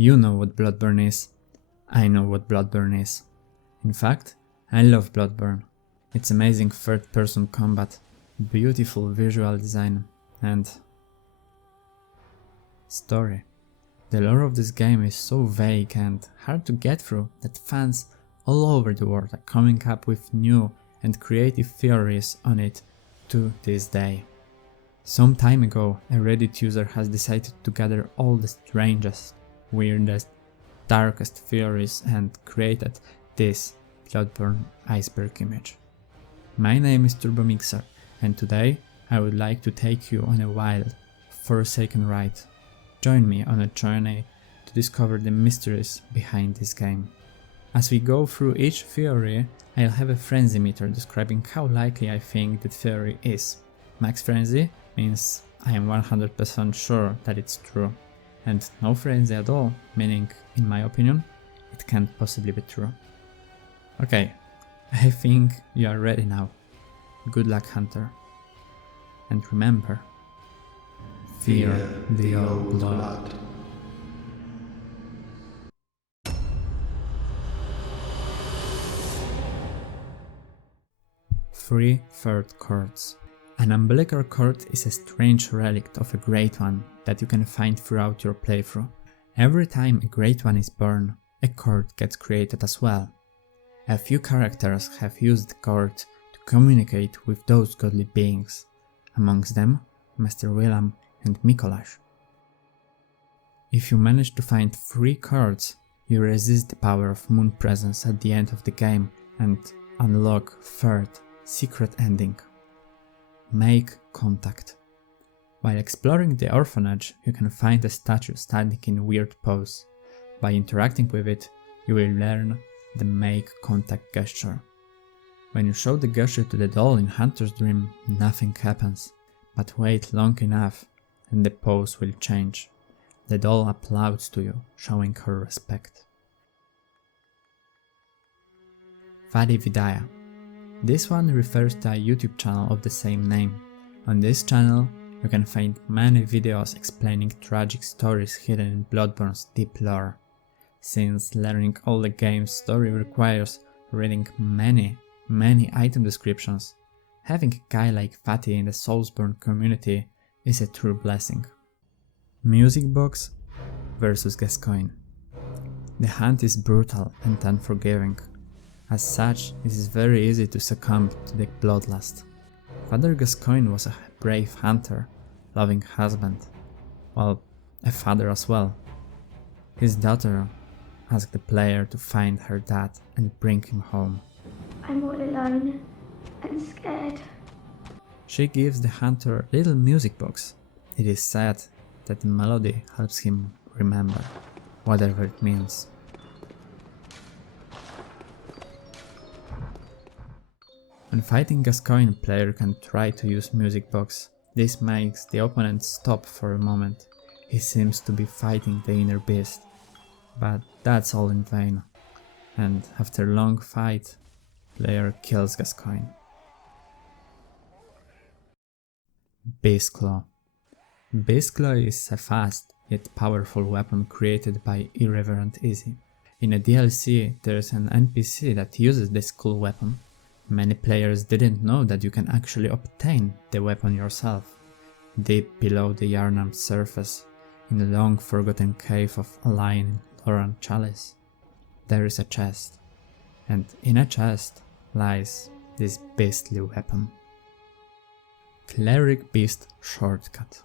You know what Bloodborne is. I know what Bloodborne is. In fact, I love Bloodborne. It's amazing third-person combat, beautiful visual design, and story. The lore of this game is so vague and hard to get through that fans all over the world are coming up with new and creative theories on it to this day. Some time ago, a Reddit user has decided to gather all the strangest, weirdest, darkest theories and created this Bloodborne Iceberg image. My name is TurboMixer, and today I would like to take you on a wild, forsaken ride. Join me on a journey to discover the mysteries behind this game. As we go through each theory, I'll have a frenzy meter describing how likely I think the theory is. Max frenzy means I am 100% sure that it's true, and no frenzy at all, meaning, in my opinion, it can't possibly be true. Okay, I think you are ready now. Good luck, Hunter. And remember, fear the old blood. Three third chords. An umbilical cord is a strange relic of a Great One that you can find throughout your playthrough. Every time a Great One is born, a cord gets created as well. A few characters have used the cord to communicate with those godly beings, amongst them Master Willem and Mikolas. If you manage to find 3 cards, you resist the power of moon presence at the end of the game and unlock third, secret ending. Make contact. While exploring the orphanage, you can find a statue standing in a weird pose. By interacting with it, you will learn the make contact gesture. When you show the gesture to the doll in Hunter's dream, nothing happens, but wait long enough and the pose will change. The doll applauds to you, showing her respect. Vadi Vidaya. This one refers to a YouTube channel of the same name. On this channel, you can find many videos explaining tragic stories hidden in Bloodborne's deep lore. Since learning all the game's story requires reading many item descriptions, having a guy like Vati in the Soulsborne community is a true blessing. Music Box vs Gascoigne. The hunt is brutal and unforgiving. As such, it is very easy to succumb to the bloodlust. Father Gascoigne was a brave hunter, loving husband, well, a father as well. His daughter asked the player to find her dad and bring him home. I'm all alone and scared. She gives the hunter a little music box. It is said that the melody helps him remember, whatever it means. When fighting Gascoigne, player can try to use music box. This makes the opponent stop for a moment. He seems to be fighting the inner beast, but that's all in vain. And after a long fight, player kills Gascoigne. Beast Claw. Beast Claw is a fast yet powerful weapon created by Irreverent Easy. In a DLC, there is an NPC that uses this cool weapon. Many players didn't know that you can actually obtain the weapon yourself. Deep below the Yarnam surface, in a long forgotten cave of Alain Laurent Chalice, there is a chest, and in a chest lies this beastly weapon. Cleric Beast Shortcut.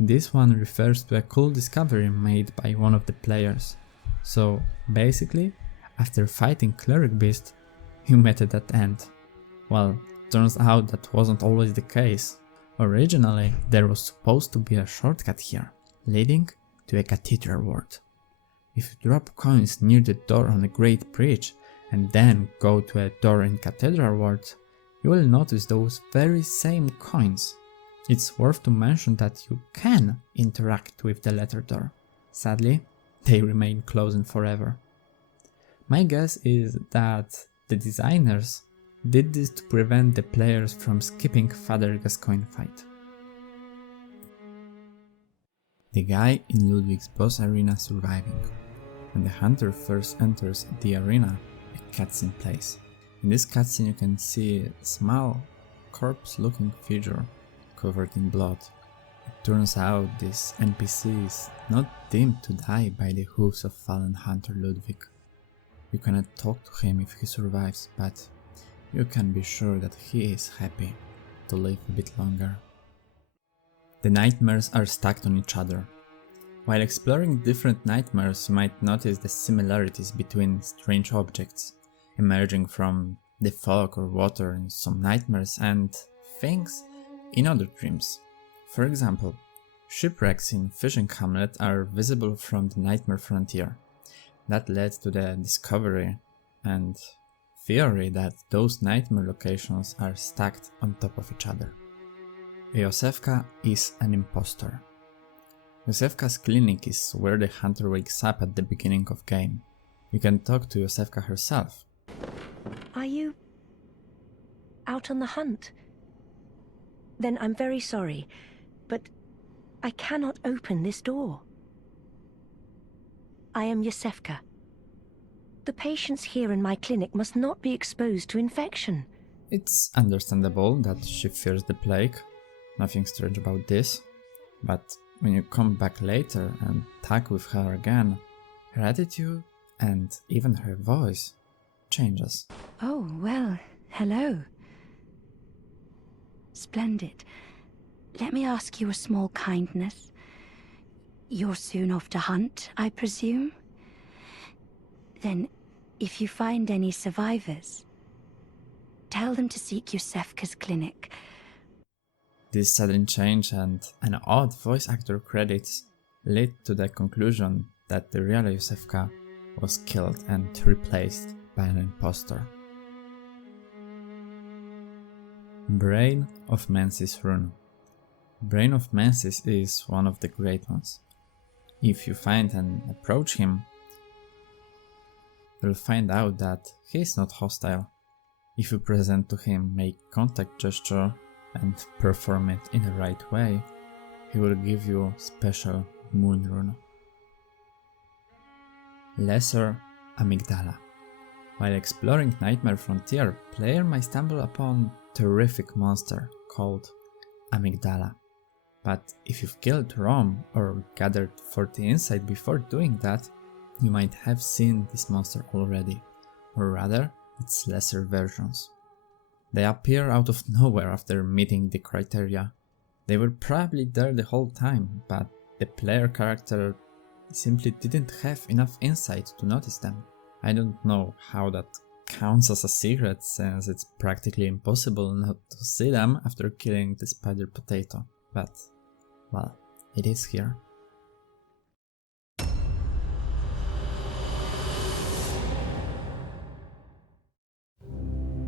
This one refers to a cool discovery made by one of the players. So basically, after fighting Cleric Beast, you met at that end. Well, turns out that wasn't always the case. Originally, there was supposed to be a shortcut here, leading to a cathedral ward. If you drop coins near the door on a Great Bridge and then go to a door in Cathedral Ward, you will notice those very same coins. It's worth to mention that you can interact with the letter door. Sadly, they remain closed forever. My guess is that the designers did this to prevent the players from skipping Father Gascoigne fight. The guy in Ludwig's boss arena surviving. When the hunter first enters the arena, a cutscene plays. In this cutscene you can see a small, corpse-looking figure covered in blood. It turns out this NPC is not doomed to die by the hooves of fallen hunter Ludwig. You cannot talk to him if he survives, but you can be sure that he is happy to live a bit longer. The nightmares are stacked on each other. While exploring different nightmares, you might notice the similarities between strange objects emerging from the fog or water in some nightmares and things in other dreams. For example, shipwrecks in Fishing Hamlet are visible from the Nightmare Frontier. That led to the discovery and theory that those nightmare locations are stacked on top of each other. Josefka is an imposter. Josefka's clinic is where the hunter wakes up at the beginning of game. You can talk to Josefka herself. Are you out on the hunt? Then I'm very sorry, but I cannot open this door. I am Josefka. The patients here in my clinic must not be exposed to infection. It's understandable that she fears the plague. Nothing strange about this. But when you come back later and talk with her again, her attitude and even her voice changes. Oh, well, hello. Splendid. Let me ask you a small kindness. You're soon off to hunt, I presume? Then, if you find any survivors, tell them to seek Josefka's clinic. This sudden change and an odd voice actor credits lead to the conclusion that the real Josefka was killed and replaced by an impostor. Brain of Mensis rune. Brain of Mensis is one of the great ones. If you find and approach him, you'll find out that he is not hostile. If you present to him a contact gesture and perform it in the right way, he will give you special moon rune. Lesser Amygdala. While exploring Nightmare Frontier, player might stumble upon terrific monster called Amygdala. But if you've killed Rom or gathered 40 insight before doing that, you might have seen this monster already, or rather, its lesser versions. They appear out of nowhere after meeting the criteria. They were probably there the whole time, but the player character simply didn't have enough insight to notice them. I don't know how that counts as a secret, since it's practically impossible not to see them after killing the spider potato, but, well, it is here.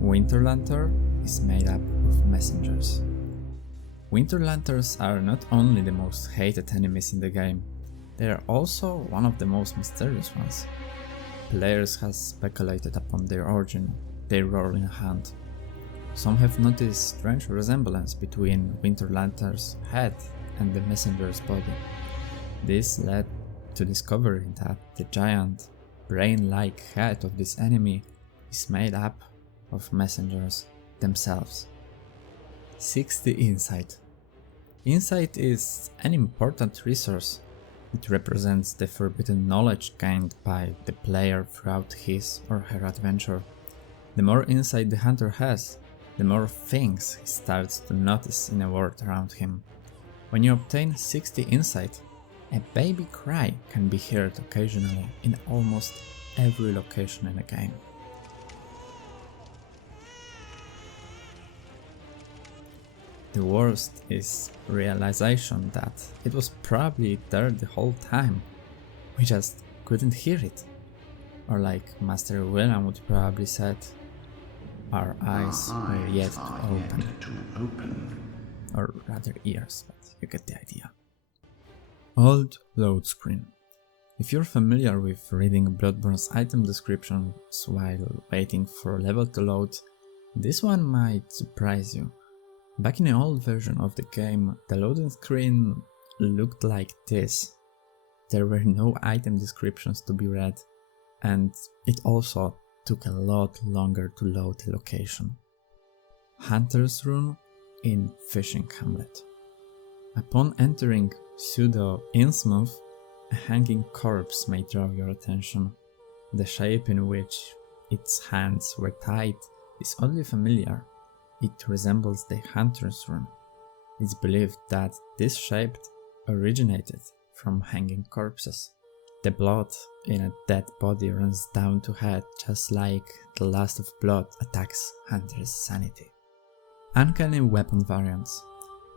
Winter Lantern is made up of messengers. Winter Lanterns are not only the most hated enemies in the game, they are also one of the most mysterious ones. Players have speculated upon their origin, their role in a hunt. Some have noticed strange resemblance between Winter Lantern's head and the messenger's body. This led to discovering that the giant, brain-like head of this enemy is made up of messengers themselves. 60 Insight. Insight is an important resource. It represents the forbidden knowledge gained by the player throughout his or her adventure. The more insight the hunter has, the more things he starts to notice in the world around him. When you obtain 60 insight, a baby cry can be heard occasionally in almost every location in the game. The worst is realization that it was probably there the whole time. We just couldn't hear it. Or like Master William would probably said, our eyes are yet to open. Or rather ears, but you get the idea. Old load screen. If you're familiar with reading Bloodborne's item descriptions while waiting for a level to load, this one might surprise you. Back in the old version of the game, the loading screen looked like this. there were no item descriptions to be read, and it also took a lot longer to load the location. Hunter's Rune in Fishing Hamlet. Upon entering pseudo Innsmouth, a hanging corpse may draw your attention. The shape in which its hands were tied is oddly familiar. It resembles the Hunter's Rune. It's believed that this shape originated from hanging corpses. The blood in a dead body runs down to head, just like the lust of blood attacks Hunter's sanity. Uncanny weapon variants.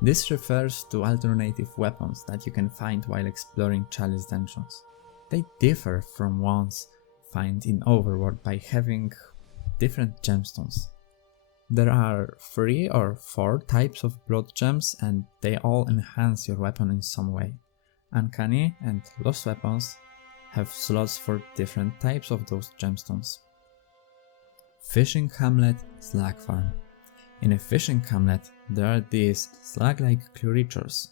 This refers to alternative weapons that you can find while exploring Chalice dungeons. They differ from ones found in Overworld by having different gemstones. There are 3 or 4 types of blood gems, and they all enhance your weapon in some way. Uncanny and Lost weapons have slots for different types of those gemstones. Fishing Hamlet Slag Farm. In a fishing hamlet, there are these slag-like creatures.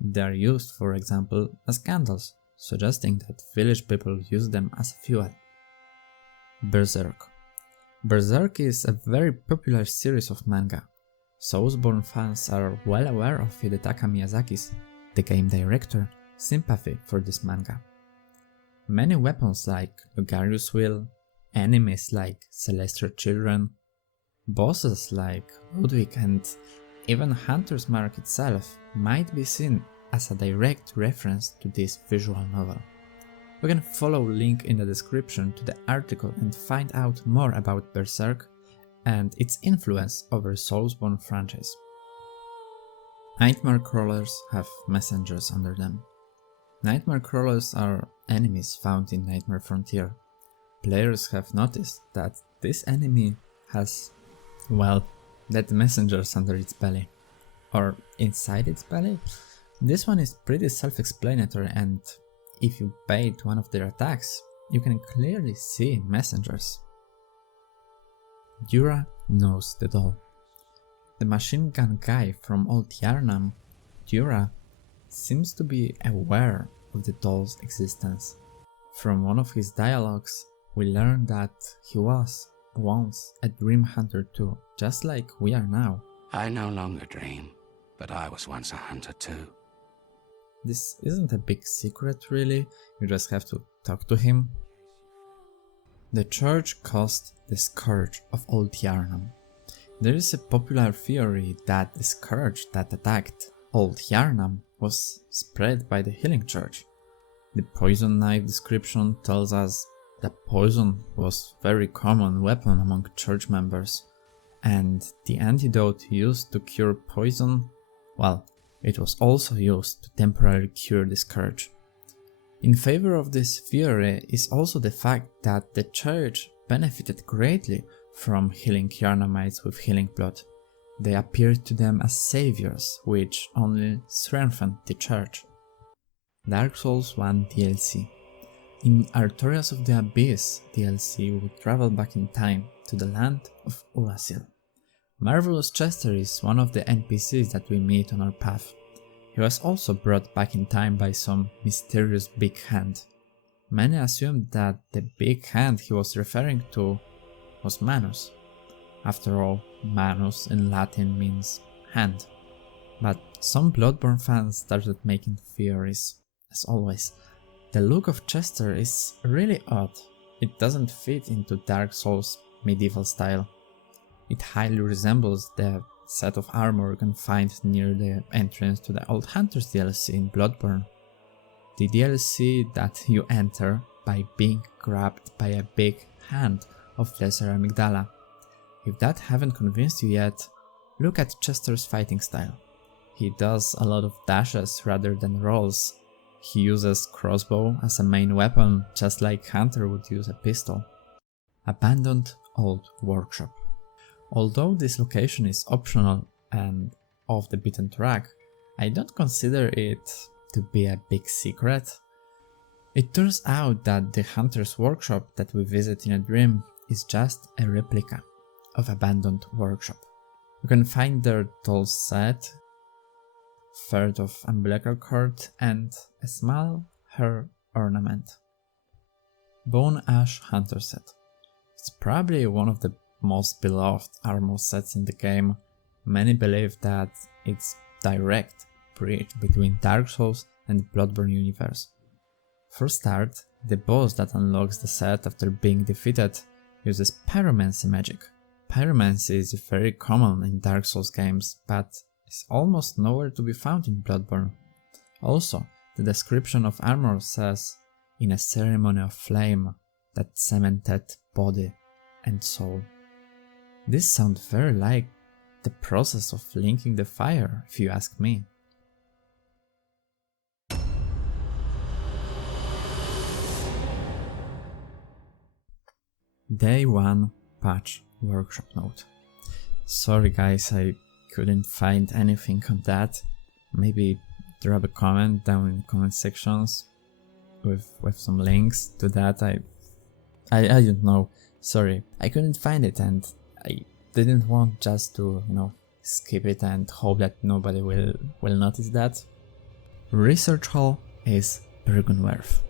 They are used, for example, as candles, suggesting that village people use them as fuel. Berserk. Berserk is a very popular series of manga. Soulsborne fans are well aware of Hidetaka Miyazaki's, the game director, sympathy for this manga. Many weapons like Lugarius Will, enemies like Celestial Children, bosses like Ludwig, and even Hunter's Mark itself might be seen as a direct reference to this visual novel. You can follow link in the description to the article and find out more about Berserk and its influence over Soulsborne franchise. Nightmare crawlers have messengers under them. Nightmare crawlers are enemies found in Nightmare Frontier. Players have noticed that this enemy has, well, dead messengers under its belly. Or inside its belly? This one is pretty self-explanatory, and if you bait one of their attacks, you can clearly see messengers. Dura knows the doll. The machine gun guy from Old Yarnam, Dura, seems to be aware of the doll's existence. From one of his dialogues, we learn that he was once a dream hunter too, just like we are now. I no longer dream, but I was once a hunter too. This isn't a big secret really, you just have to talk to him. The church caused the scourge of Old Yarnam. There is a popular theory that the scourge that attacked Old Yarnam was spread by the Healing Church. The poison knife description tells us that poison was a very common weapon among church members, and the antidote used to cure poison, well, it was also used to temporarily cure the scourge. In favor of this theory is also the fact that the church benefited greatly from healing Yarnamites with healing blood. They appeared to them as saviors, which only strengthened the church. Dark Souls 1 DLC. In Artorias of the Abyss DLC, we travel back in time to the land of Urasil. Marvelous Chester is one of the NPCs that we meet on our path. He was also brought back in time by some mysterious big hand. Many assumed that the big hand he was referring to was Manus. After all, Manus in Latin means hand. But some Bloodborne fans started making theories. As always, the look of Chester is really odd. It doesn't fit into Dark Souls' medieval style. It highly resembles the set of armor you can find near the entrance to the Old Hunters DLC in Bloodborne. The DLC that you enter by being grabbed by a big hand of Lesser Amygdala. If that haven't convinced you yet, look at Chester's fighting style. He does a lot of dashes rather than rolls. He uses crossbow as a main weapon, just like Hunter would use a pistol. Abandoned Old Workshop. Although this location is optional and off the beaten track, I don't consider it to be a big secret. It turns out that the Hunter's Workshop that we visit in a dream is just a replica of Abandoned Workshop. You can find their doll set, third of umbilical cord, and a small hair ornament. Bone Ash Hunter Set. It's probably one of the most beloved armor sets in the game. Many believe that it's direct bridge between Dark Souls and Bloodborne universe. For start, the boss that unlocks the set after being defeated uses pyromancy magic. Pyromancy is very common in Dark Souls games, but is almost nowhere to be found in Bloodborne. Also, the description of armor says, in a ceremony of flame that cemented body and soul. This sounds very like the process of linking the fire, if you ask me. Day 1 patch workshop note. Sorry guys, I couldn't find anything on that. Maybe drop a comment down in the comment sections with some links to that. I don't know. Sorry, I couldn't find it and I didn't want just to, skip it and hope that nobody will notice that. Research Hall is Bergenwerf.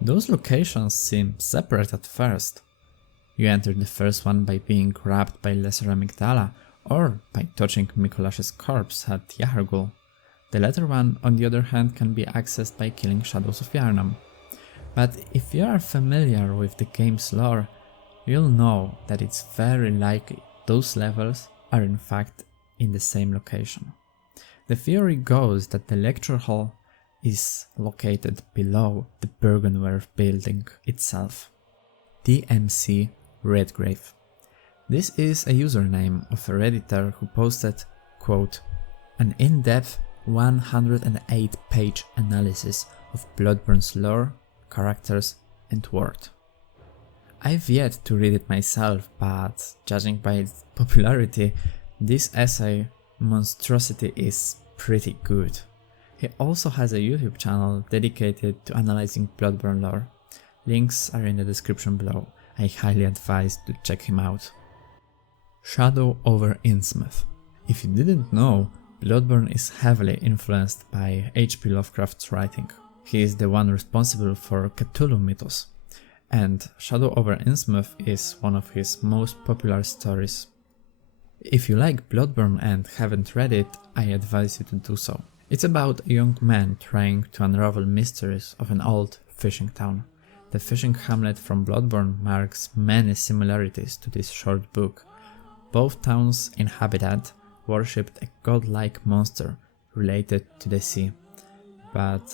Those locations seem separate at first. You enter the first one by being grabbed by Lesser Amygdala or by touching Mikolas's corpse at Yahar'gul. The latter one, on the other hand, can be accessed by killing Shadows of Yharnam. But if you are familiar with the game's lore, you'll know that it's very likely those levels are in fact in the same location. The theory goes that the lecture hall is located below the Bergenwerf building itself. DMC Redgrave. This is a username of a redditor who posted, quote, an in-depth 108-page analysis of Bloodborne's lore, characters and world. I've yet to read it myself, but judging by its popularity, this essay monstrosity is pretty good. He also has a YouTube channel dedicated to analyzing Bloodborne lore. Links are in the description below. I highly advise to check him out. Shadow over Innsmouth. If you didn't know, Bloodborne is heavily influenced by H.P. Lovecraft's writing. He is the one responsible for Cthulhu mythos, and Shadow over Innsmouth is one of his most popular stories. If you like Bloodborne and haven't read it, I advise you to do so. It's about a young man trying to unravel mysteries of an old fishing town. The fishing hamlet from Bloodborne marks many similarities to this short book. Both towns' inhabitant worshipped a godlike monster related to the sea, but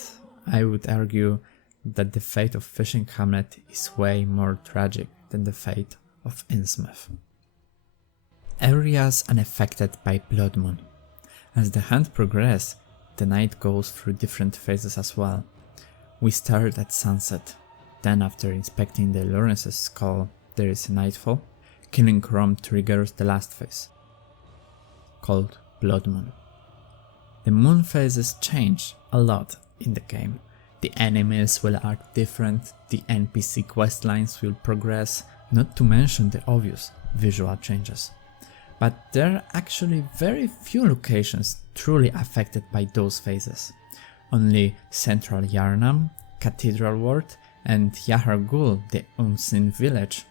I would argue that the fate of Fishing Hamlet is way more tragic than the fate of Innsmouth. Areas unaffected by Blood Moon. As the hunt progresses, the night goes through different phases as well. We start at sunset, then after inspecting the Lawrence's skull there is a nightfall. Killing Rom triggers the last phase, called Blood Moon. The moon phases change a lot in the game. The enemies will act different, the NPC questlines will progress, not to mention the obvious visual changes. But there are actually very few locations truly affected by those phases. Only Central Yharnam, Cathedral Ward and Yahar'gul, the unseen village,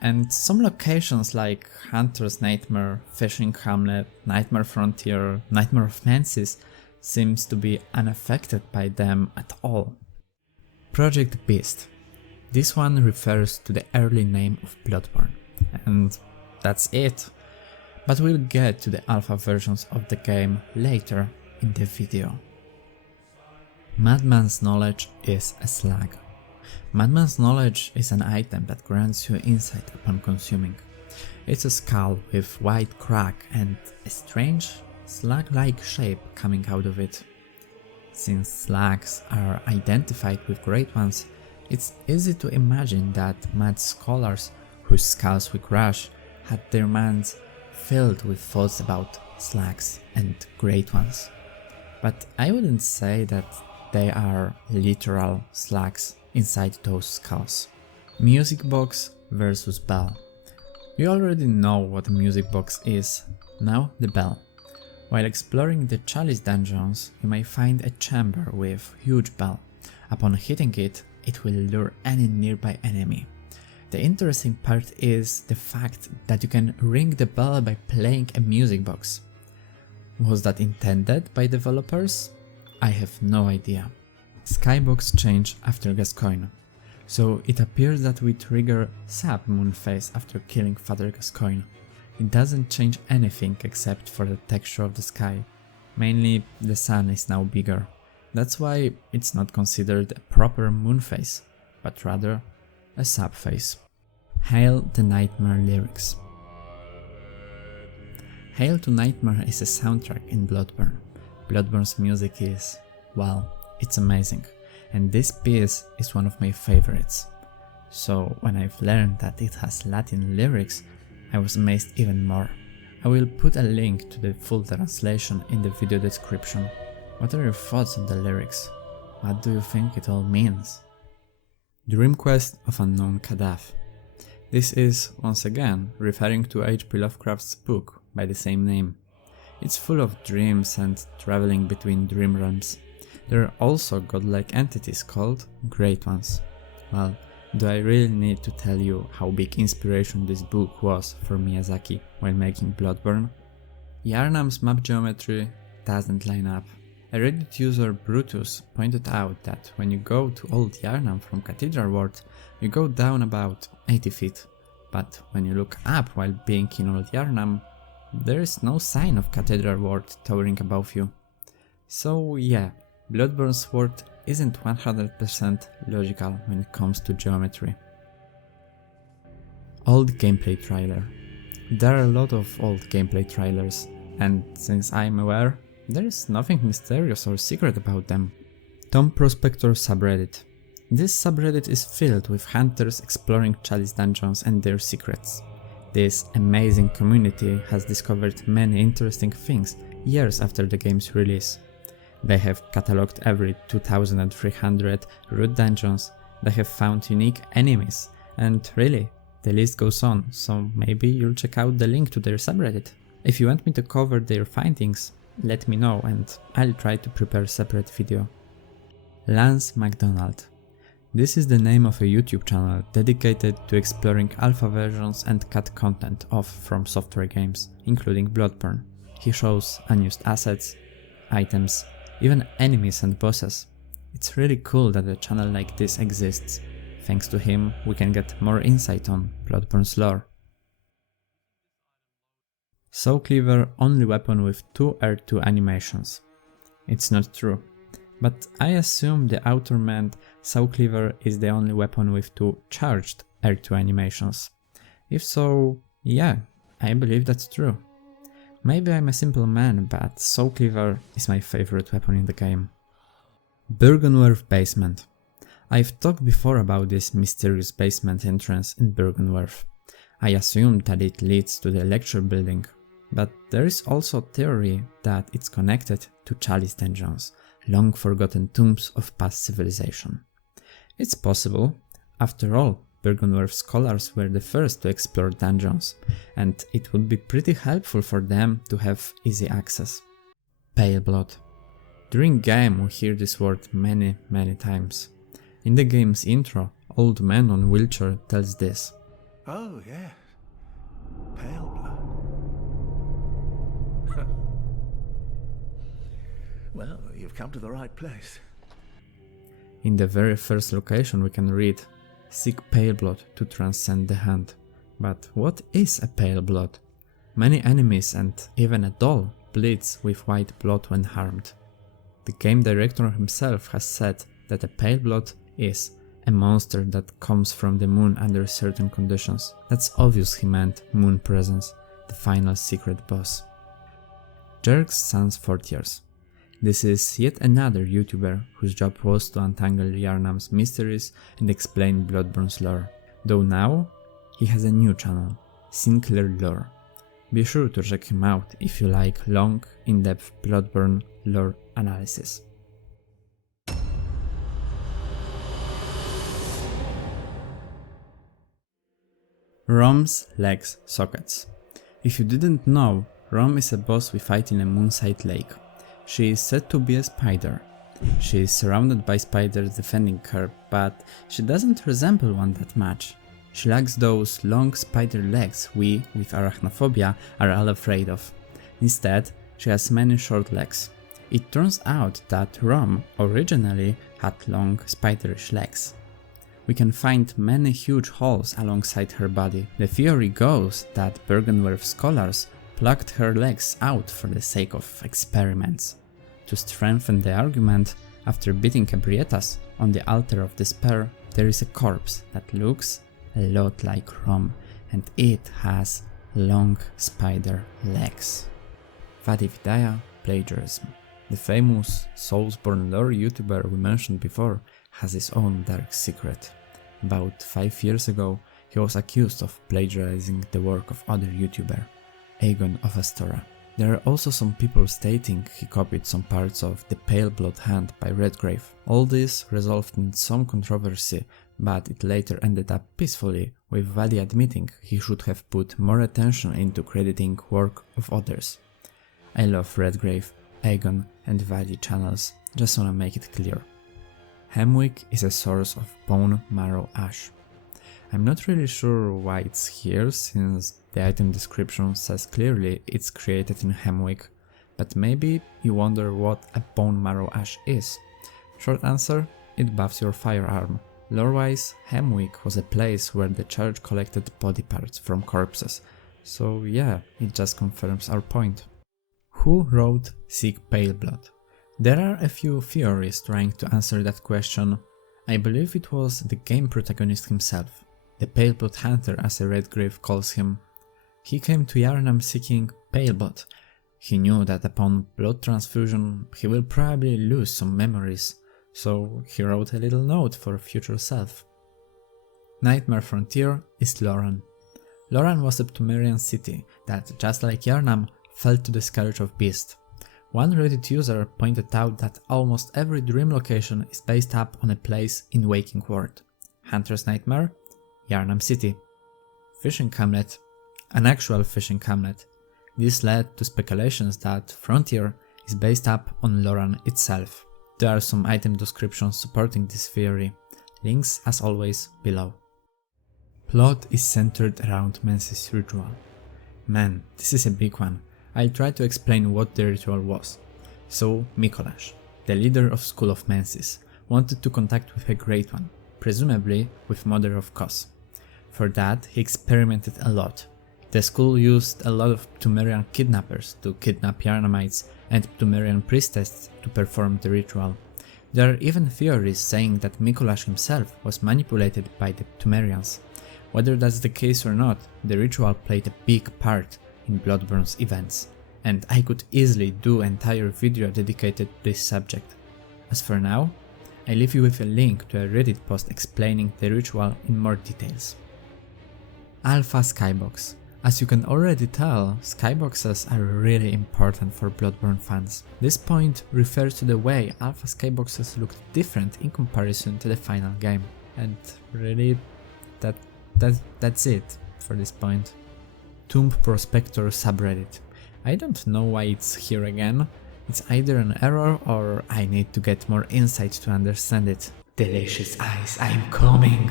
and some locations like Hunter's Nightmare, Fishing Hamlet, Nightmare Frontier, Nightmare of Mensis seems to be unaffected by them at all. Project Beast. This one refers to the early name of Bloodborne, and that's it. But we'll get to the alpha versions of the game later in the video. Madman's Knowledge is a slag. Madman's Knowledge is an item that grants you insight upon consuming. It's a skull with white crack and a strange slag-like shape coming out of it. Since slags are identified with Great Ones, it's easy to imagine that mad scholars whose skulls we crush had their minds filled with thoughts about slags and Great Ones. But I wouldn't say that they are literal slags inside those skulls. Music box versus bell. You already know what a music box is, now the bell. While exploring the Chalice dungeons, you may find a chamber with huge bell. Upon hitting it, it will lure any nearby enemy. The interesting part is the fact that you can ring the bell by playing a music box. Was that intended by developers? I have no idea. Skybox changed after Gascoigne, so it appears that we trigger Sub Moon Phase after killing Father Gascoigne. It doesn't change anything except for the texture of the sky, mainly the sun is now bigger. That's why it's not considered a proper moon phase, but rather a sub phase. Hail the Nightmare lyrics. Hail to Nightmare is a soundtrack in Bloodborne. Bloodborne's music is, well, it's amazing, and this piece is one of my favorites. So when I've learned that it has Latin lyrics, I was amazed even more. I will put a link to the full translation in the video description. What are your thoughts on the lyrics? What do you think it all means? Dream Quest of Unknown Kadaf. This is, once again, referring to H.P. Lovecraft's book by the same name. It's full of dreams and traveling between dream realms. There are also godlike entities called Great Ones. Well, do I really need to tell you how big inspiration this book was for Miyazaki when making Bloodborne? Yharnam's map geometry doesn't line up. A Reddit user Brutus pointed out that when you go to Old Yharnam from Cathedral Ward, you go down about 80 feet, but when you look up while being in Old Yharnam, there is no sign of Cathedral Ward towering above you. So yeah, Bloodborne's sword isn't 100% logical when it comes to geometry. Old gameplay trailer. There are a lot of old gameplay trailers, and since I'm aware, there is nothing mysterious or secret about them. Tom Prospector subreddit. This subreddit is filled with hunters exploring Chalice dungeons and their secrets. This amazing community has discovered many interesting things years after the game's release. They have catalogued every 2300 root dungeons, they have found unique enemies, and really, the list goes on, so maybe you'll check out the link to their subreddit. If you want me to cover their findings, let me know and I'll try to prepare a separate video. Lance McDonald. This is the name of a YouTube channel dedicated to exploring alpha versions and cut content of From Software games, including Bloodborne. He shows unused assets, items, even enemies and bosses. It's really cool that a channel like this exists. Thanks to him, we can get more insight on Bloodborne's lore. Soulcleaver only weapon with 2 R2 animations. It's not true, but I assume the author meant Soulcleaver is the only weapon with 2 charged R2 animations. If so, yeah, I believe that's true. Maybe I'm a simple man, but Soulcleaver is my favorite weapon in the game. Byrgenwerth Basement. I've talked before about this mysterious basement entrance in Byrgenwerth. I assumed that it leads to the lecture building, but there is also theory that it's connected to Chalice dungeons, long forgotten tombs of past civilization. It's possible. After all, Byrgenwerth scholars were the first to explore dungeons, and it would be pretty helpful for them to have easy access. Pale Blood. During game we hear this word many times. In the game's intro, old man on wheelchair tells this. Oh yes, Pale Blood. Well, you've come to the right place. In the very first location we can read, seek Pale Blood to transcend the hand. But what is a Pale Blood? Many enemies and even a doll bleeds with white blood when harmed. The game director himself has said that a Pale Blood is a monster that comes from the moon under certain conditions. That's obvious he meant Moon Presence, the final secret boss. Jerk's Sans Fortiers. This is yet another YouTuber whose job was to untangle Yharnam's mysteries and explain Bloodborne's lore, though now he has a new channel, Sinclair Lore. Be sure to check him out if you like long, in-depth Bloodborne lore analysis. Rom's Legs Sockets. If you didn't know, Rom is a boss we fight in a moonside lake. She is said to be a spider. She is surrounded by spiders defending her, but she doesn't resemble one that much. She lacks those long spider legs we, with arachnophobia, are all afraid of. Instead, she has many short legs. It turns out that Rom originally had long spiderish legs. We can find many huge holes alongside her body. The theory goes that Bergenwerf scholars plucked her legs out for the sake of experiments. To strengthen the argument, after beating Ebrietas on the altar of despair, there is a corpse that looks a lot like Rom, and it has long spider legs. Vadivdaya plagiarism. The famous Bloodborne Lore YouTuber we mentioned before has his own dark secret. About 5 years ago, he was accused of plagiarizing the work of other YouTuber, Aegon of Astora. There are also some people stating he copied some parts of The Pale Blood Hand by Redgrave. All this resulted in some controversy, but it later ended up peacefully, with Vadi admitting he should have put more attention into crediting work of others. I love Redgrave, Aegon and Vadi channels, just wanna make it clear. Hemwick is a source of bone marrow ash. I'm not really sure why it's here, since the item description says clearly it's created in Hemwick, but maybe you wonder what a bone marrow ash is. Short answer, it buffs your firearm. Lore-wise, Hemwick was a place where the church collected body parts from corpses, so yeah, it just confirms our point. Who wrote Seek Pale Blood? There are a few theories trying to answer that question. I believe it was the game protagonist himself, the Pale Blood Hunter as a Redgrave calls him. He came to Yharnam seeking pale blood. He knew that upon blood transfusion he will probably lose some memories, so he wrote a little note for future self. Nightmare Frontier is Loran. Loran was a Pthumerian city that, just like Yharnam, fell to the scourge of Beast. One Reddit user pointed out that almost every dream location is based up on a place in Waking World. Hunter's Nightmare? Yharnam City. Fishing Hamlet? An actual fishing hamlet. This led to speculations that Frontier is based up on Loran itself. There are some item descriptions supporting this theory. Links, as always, below. Plot is centered around Mensis ritual. Man, this is a big one. I'll try to explain what the ritual was. So, Mikolas, the leader of School of Mensis, wanted to contact with a Great One, presumably with Mother of Kos. For that, he experimented a lot. The school used a lot of Pthumerian kidnappers to kidnap Yharnamites and Pthumerian priestesses to perform the ritual. There are even theories saying that Mikolas himself was manipulated by the Pthumerians. Whether that's the case or not, the ritual played a big part in Bloodborne's events, and I could easily do an entire video dedicated to this subject. As for now, I leave you with a link to a Reddit post explaining the ritual in more details. Alpha Skybox. As you can already tell, skyboxes are really important for Bloodborne fans. This point refers to the way Alpha Skyboxes looked different in comparison to the final game, and really, that's it for this point. Tomb Prospector subreddit. I don't know why it's here again. It's either an error or I need to get more insight to understand it. Delicious eyes, I'm coming!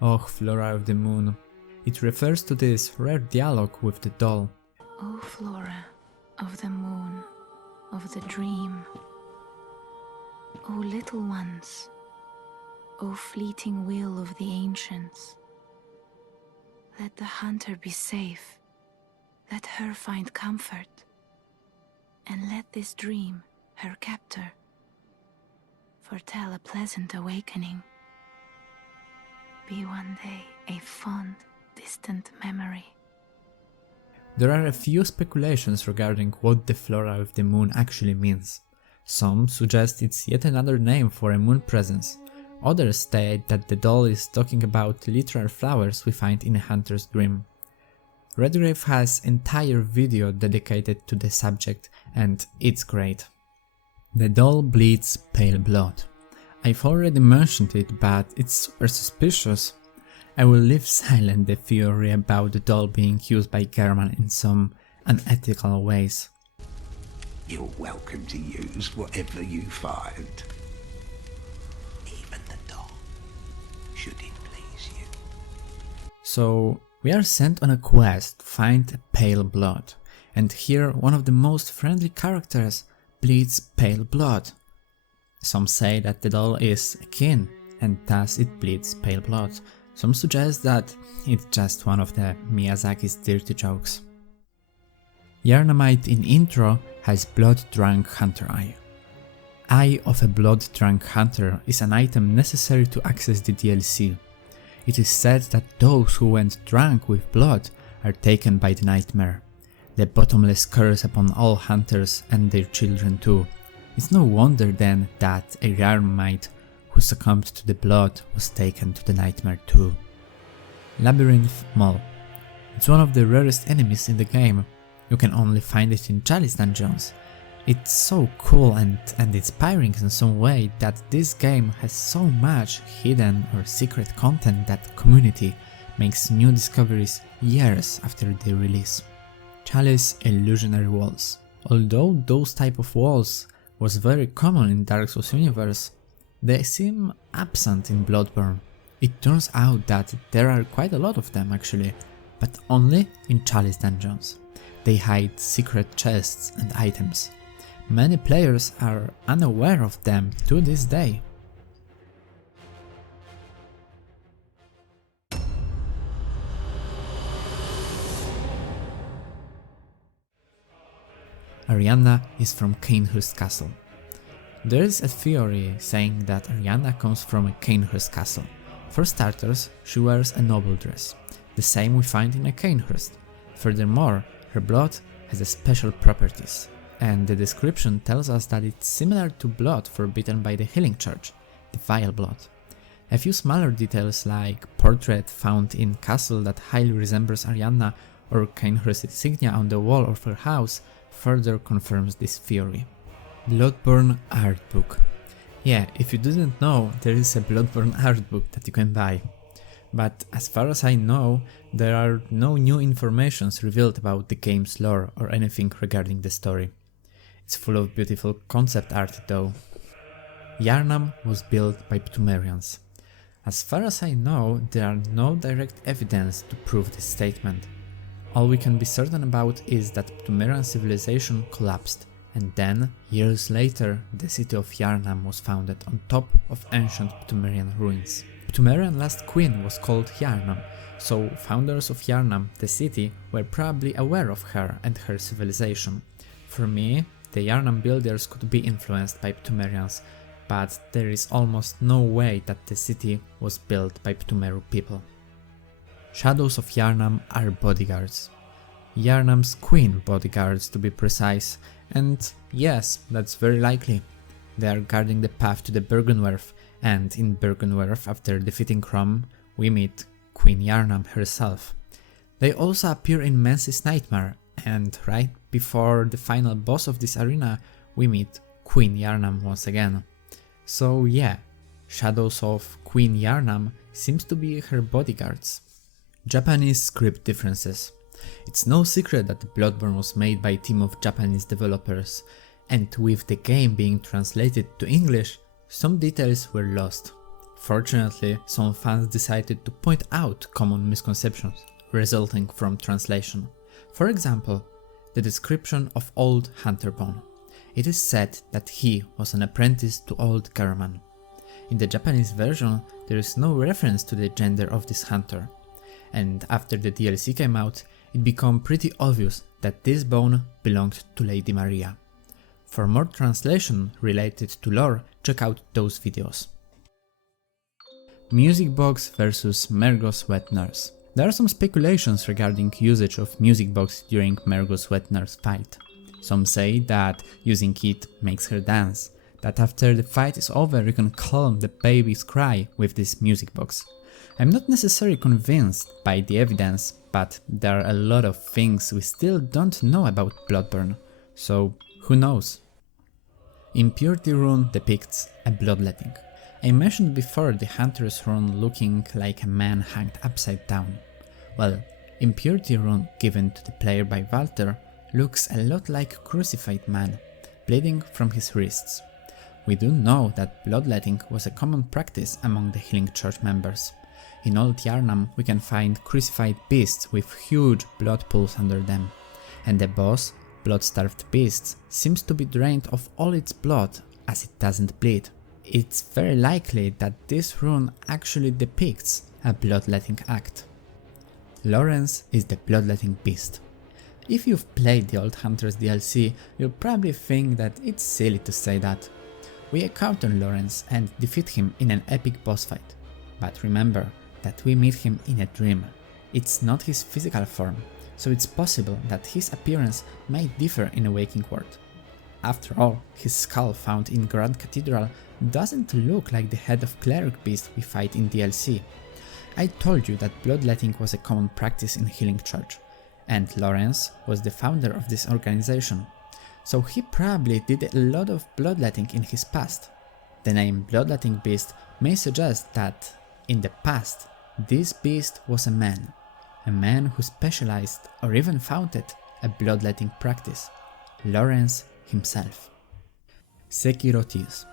Oh, Flora of the Moon. It refers to this rare dialogue with the doll. O Flora of the moon, of the dream. O little ones, O fleeting will of the ancients. Let the hunter be safe, let her find comfort, and let this dream, her captor, foretell a pleasant awakening. Be one day a fond, distant memory. There are a few speculations regarding what the Flora of the Moon actually means. Some suggest it's yet another name for a moon presence. Others state that the doll is talking about literal flowers we find in a hunter's dream. Redgrave has an entire video dedicated to the subject, and it's great. The doll bleeds pale blood. I've already mentioned it, but it's super suspicious. I will leave silent the theory about the doll being used by German in some unethical ways. You're welcome to use whatever you find. Even the dark, should it please you. So we are sent on a quest to find pale blood, and here one of the most friendly characters bleeds pale blood. Some say that the doll is a kin, and thus it bleeds pale blood. Some suggest that it's just one of the Miyazaki's dirty jokes. Yarnamite in intro has blood-drunk hunter eye. Eye of a blood-drunk hunter is an item necessary to access the DLC. It is said that those who went drunk with blood are taken by the nightmare, the bottomless curse upon all hunters and their children too. It's no wonder then that a Yarnamite who succumbed to the blood was taken to the nightmare too. Labyrinth Mole. It's one of the rarest enemies in the game. You can only find it in Chalice dungeons. It's so cool and inspiring in some way that this game has so much hidden or secret content that community makes new discoveries years after their release. Chalice illusionary walls. Although those type of walls was very common in Dark Souls universe, they seem absent in Bloodborne. It turns out that there are quite a lot of them actually, but only in Chalice dungeons. They hide secret chests and items. Many players are unaware of them to this day. Arianna is from Cainhurst Castle. There is a theory saying that Arianna comes from a Cainhurst castle. For starters, she wears a noble dress, the same we find in a Cainhurst. Furthermore, her blood has special properties, and the description tells us that it's similar to blood forbidden by the healing church, the vile blood. A few smaller details like portrait found in castle that highly resembles Arianna or Cainhurst insignia on the wall of her house further confirms this theory. Bloodborne art book. Yeah, if you didn't know, there is a Bloodborne art book that you can buy. But as far as I know, there are no new informations revealed about the game's lore or anything regarding the story. It's full of beautiful concept art though. Yharnam was built by Pthumerians. As far as I know, there are no direct evidence to prove this statement. All we can be certain about is that Pthumerian civilization collapsed, and then, years later, the city of Yharnam was founded on top of ancient Pthumerian ruins. Pthumerian last queen was called Yharnam, so founders of Yharnam, the city, were probably aware of her and her civilization. For me, the Yharnam builders could be influenced by Pthumerians, but there is almost no way that the city was built by Pthumeru people. Shadows of Yharnam are bodyguards. Yharnam's queen bodyguards to be precise, and yes, that's very likely. They are guarding the path to the Byrgenwerf, and in Byrgenwerf, after defeating Crom, we meet Queen Yharnam herself. They also appear in Mensis Nightmare, and right before the final boss of this arena, we meet Queen Yharnam once again. So yeah, Shadows of Queen Yharnam seems to be her bodyguards. Japanese script differences. It's no secret that Bloodborne was made by a team of Japanese developers, and with the game being translated to English, some details were lost. Fortunately, some fans decided to point out common misconceptions resulting from translation. For example, the description of Old Hunterbone. It is said that he was an apprentice to Old Garuman. In the Japanese version, there is no reference to the gender of this hunter, and after the DLC came out, it became pretty obvious that this bone belonged to Lady Maria. For more translation related to lore, check out those videos. Music box versus Mergo's wet nurse. There are some speculations regarding usage of music box during Mergo's wet nurse fight. Some say that using it makes her dance, that after the fight is over you can calm the baby's cry with this music box. I'm not necessarily convinced by the evidence, but there are a lot of things we still don't know about Bloodborne, so who knows? Impurity rune depicts a bloodletting. I mentioned before the Hunter's rune looking like a man hanged upside down. Well, Impurity rune given to the player by Walter looks a lot like Crucified Man. bleeding from his wrists. We do know that bloodletting was a common practice among the Healing Church members. In Old Yarnam we can find crucified beasts with huge blood pools under them, and the boss, blood-starved beast, seems to be drained of all its blood as it doesn't bleed. It's very likely that this rune actually depicts a bloodletting act. Lawrence is the bloodletting beast. If you've played the Old Hunters DLC, you'll probably think that it's silly to say that. We encounter Lawrence and defeat him in an epic boss fight. But remember that we meet him in a dream. It's not his physical form, so it's possible that his appearance might differ in a waking world. After all, his skull found in Grand Cathedral doesn't look like the head of cleric beast we fight in DLC. I told you that bloodletting was a common practice in Healing Church, and Lawrence was the founder of this organization, so he probably did a lot of bloodletting in his past. The name Bloodletting Beast may suggest that, in the past, this beast was a man who specialized or even founded a bloodletting practice, Lawrence himself. Sekiro Tears.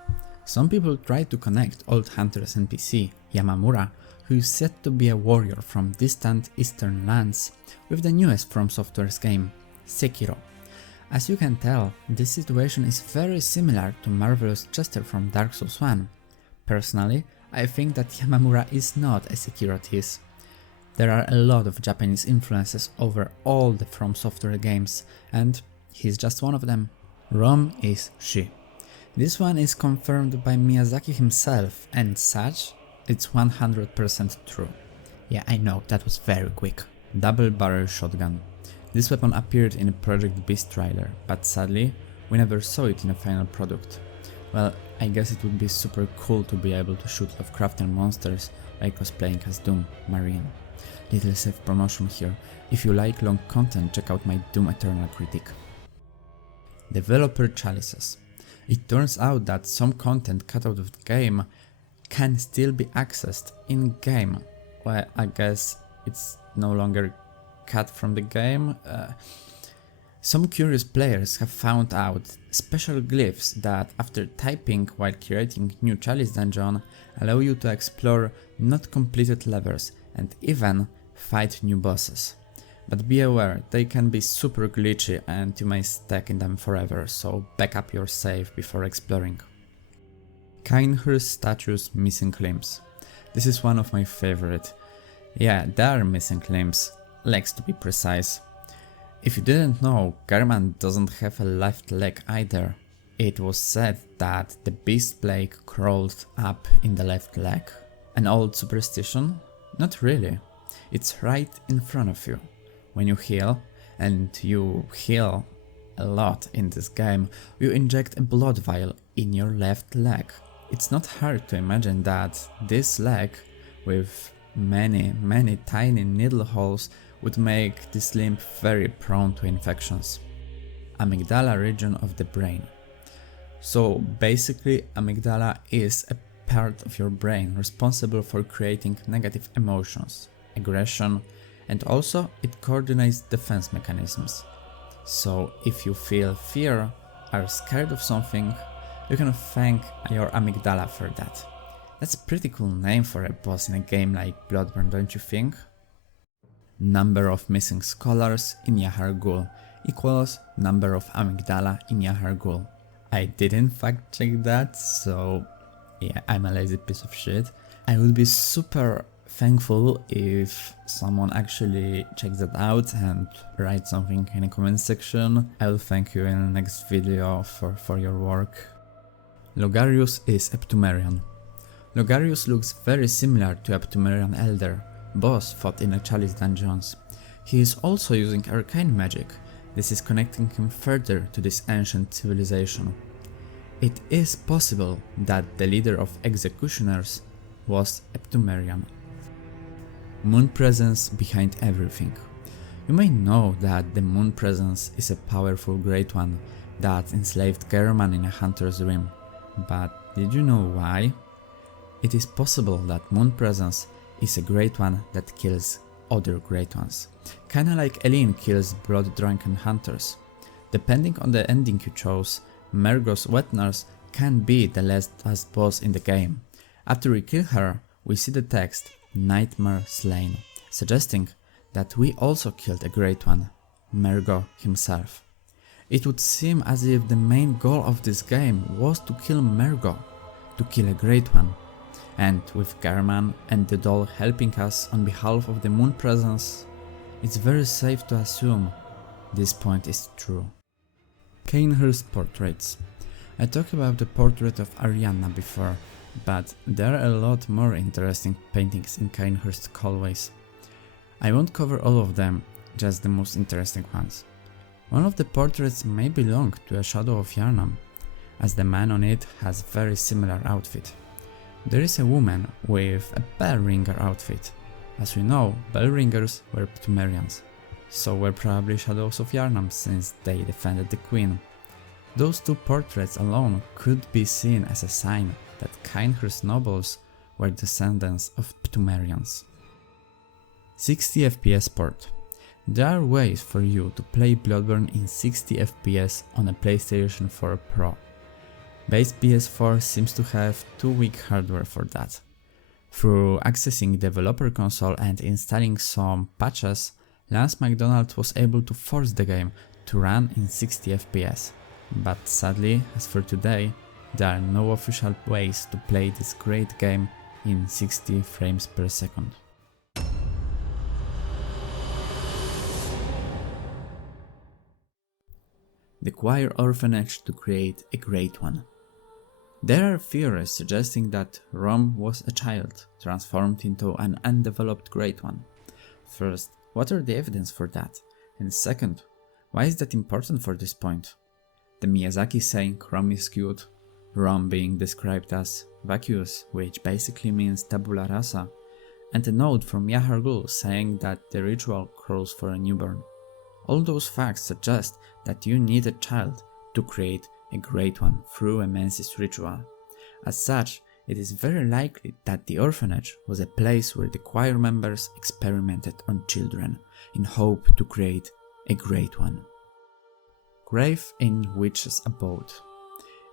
Some people try to connect Old Hunters NPC Yamamura, who is said to be a warrior from distant eastern lands, with the newest From Software's game, Sekiro. As you can tell, this situation is very similar to Marvelous Chester from Dark Souls 1. Personally, I think that Yamamura is not a Sekiro Tears. There are a lot of Japanese influences over all the From Software games, and he's just one of them. Rom is she. This one is confirmed by Miyazaki himself, and such, it's 100% true. Yeah, I know, that was very quick. Double barrel shotgun. This weapon appeared in a Project Beast trailer, but sadly, we never saw it in a final product. Well, I guess it would be super cool to be able to shoot Lovecraftian monsters like cosplaying as Doom, Marine. Little self-promotion here. If you like long content, check out my Doom Eternal critique. Developer chalices. It turns out that some content cut out of the game can still be accessed in-game. Well, I guess it's no longer cut from the game. Some curious players have found out special glyphs that, after typing while creating new chalice dungeon, allow you to explore not completed levels and even fight new bosses. But be aware, they can be super glitchy and you may stack in them forever, so back up your save before exploring. Kinehurst statue's missing limbs. This is one of my favorite. Yeah, there are missing limbs, legs to be precise. If you didn't know, German doesn't have a left leg either. It was said that the beast plague crawled up in the left leg. An old superstition? Not really. It's right in front of you. When you heal, and you heal a lot in this game, you inject a blood vial in your left leg. It's not hard to imagine that this leg, with many tiny needle holes, would make this limb very prone to infections. Amygdala region of the brain. So basically, amygdala is a part of your brain responsible for creating negative emotions, aggression, and also it coordinates defense mechanisms. So if you feel fear, are scared of something, you can thank your amygdala for that. That's a pretty cool name for a boss in a game like Bloodborne, don't you think? Number of missing scholars in Yahar Ghul equals number of amygdala in Yahar Ghul. I didn't fact check that, so yeah, I'm a lazy piece of shit. I would be super thankful if someone actually checks that out and writes something in the comment section. I will thank you in the next video for your work. Logarius is Eptumerian. Logarius looks very similar to Eptumerian Elder, boss fought in the Chalice dungeons. He is also using arcane magic. This is connecting him further to this ancient civilization. It is possible that the leader of executioners was Eptumerian. Moon presence behind everything. You may know that the moon presence is a powerful great one that enslaved German in a hunter's dream. But did you know why? It is possible that moon presence is a great one that kills other great ones. Kinda like Eileen kills blood-drunken hunters. Depending on the ending you chose, Mergo's wet nurse can be the last boss in the game. After we kill her, we see the text Nightmare Slain, suggesting that we also killed a Great One, Mergo himself. It would seem as if the main goal of this game was to kill Mergo, to kill a Great One. And with Garman and the doll helping us on behalf of the Moon Presence, it's very safe to assume this point is true. Cainhurst portraits. I talked about the portrait of Arianna before, but there are a lot more interesting paintings in Cainhurst hallways. I won't cover all of them, just the most interesting ones. One of the portraits may belong to a shadow of Yharnam, as the man on it has very similar outfit. There is a woman with a bell ringer outfit. As we know, bell ringers were Pthumerians, so were probably shadows of Yharnam since they defended the queen. Those two portraits alone could be seen as a sign that Cainhurst nobles were descendants of Pthumerians. 60 FPS port. There are ways for you to play Bloodborne in 60 FPS on a PlayStation 4 Pro. Base PS4 seems to have too weak hardware for that. Through accessing developer console and installing some patches, Lance McDonald was able to force the game to run in 60 FPS. But sadly, as for today, there are no official ways to play this great game in 60 frames per second. The Choir Orphanage to create a Great One. There are theories suggesting that Rom was a child, transformed into an undeveloped Great One. First, what are the evidence for that? And second, why is that important for this point? The Miyazaki saying Rom is cute, Rom being described as vacuous, which basically means tabula rasa, and a note from Yahar Ghul saying that the ritual calls for a newborn. All those facts suggest that you need a child to create a Great One through a Mensis ritual. As such, it is very likely that the orphanage was a place where the choir members experimented on children in hope to create a Great One. Grave in Witch's Abode.